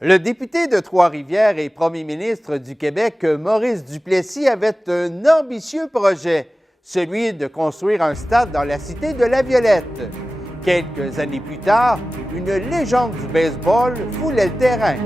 Le député de Trois-Rivières et premier ministre du Québec, Maurice Duplessis, avait un ambitieux projet, celui de construire un stade dans la cité de La Violette. Quelques années plus tard, une légende du baseball foulait le terrain.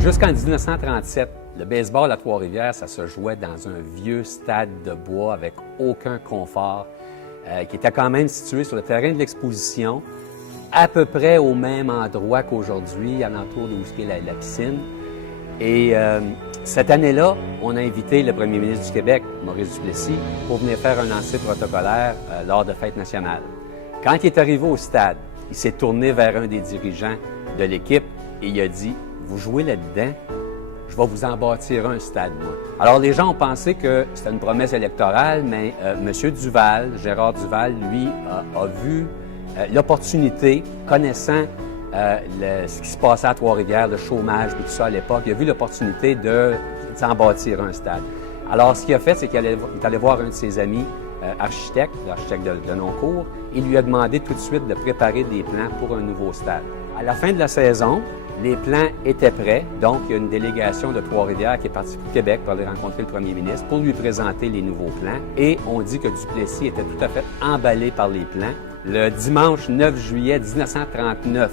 Jusqu'en 1937, le baseball à Trois-Rivières, ça se jouait dans un vieux stade de bois avec aucun confort, qui était quand même situé sur le terrain de l'exposition, à peu près au même endroit qu'aujourd'hui, alentour d'où est la piscine. Et cette année-là, on a invité le premier ministre du Québec, Maurice Duplessis, pour venir faire un lancer protocolaire lors de fêtes nationales. Quand il est arrivé au stade, il s'est tourné vers un des dirigeants de l'équipe et il a dit: vous jouez là-dedans, je vais vous en bâtir un stade, moi. Alors, les gens ont pensé que c'était une promesse électorale, mais M. Duval, Gérard Duval, lui, a vu l'opportunité, connaissant ce qui se passait à Trois-Rivières, le chômage et tout ça à l'époque, il a vu l'opportunité de s'en bâtir un stade. Alors, ce qu'il a fait, c'est qu'il est allé voir un de ses amis architecte, l'architecte de Noncourt, et lui a demandé tout de suite de préparer des plans pour un nouveau stade. À la fin de la saison, les plans étaient prêts, donc il y a une délégation de Trois-Rivières qui est partie pour Québec pour aller rencontrer le premier ministre pour lui présenter les nouveaux plans. Et on dit que Duplessis était tout à fait emballé par les plans. Le dimanche 9 juillet 1939,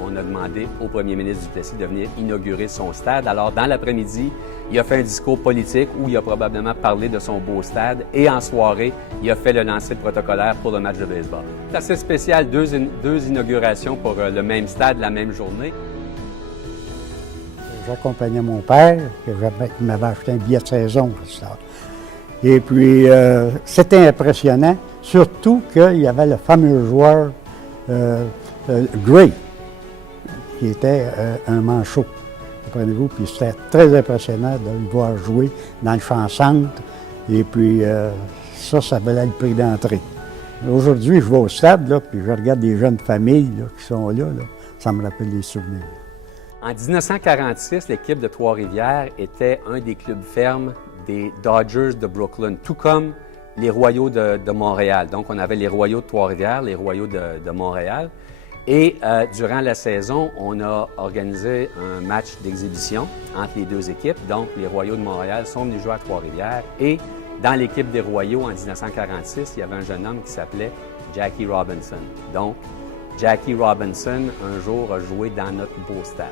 on a demandé au premier ministre Duplessis de venir inaugurer son stade. Alors, dans l'après-midi, il a fait un discours politique où il a probablement parlé de son beau stade. Et en soirée, il a fait le lancer protocolaire pour le match de baseball. C'est assez spécial, deux inaugurations pour le même stade la même journée. J'accompagnais mon père, qui m'avait acheté un billet de saison pour ça. Et puis, c'était impressionnant, surtout qu'il y avait le fameux joueur Gray, qui était un manchot, comprenez-vous, puis c'était très impressionnant de le voir jouer dans le champ-centre, et puis ça valait le prix d'entrée. Aujourd'hui, je vais au stade, là, puis je regarde des jeunes familles là, qui sont là, ça me rappelle des souvenirs. En 1946, l'équipe de Trois-Rivières était un des clubs fermes des Dodgers de Brooklyn, tout comme les Royaux de Montréal. Donc, on avait les Royaux de Trois-Rivières, les Royaux de Montréal. Et durant la saison, on a organisé un match d'exhibition entre les deux équipes. Donc, les Royaux de Montréal sont venus jouer à Trois-Rivières. Et dans l'équipe des Royaux, en 1946, il y avait un jeune homme qui s'appelait Jackie Robinson. Donc, Jackie Robinson, un jour, a joué dans notre beau stade.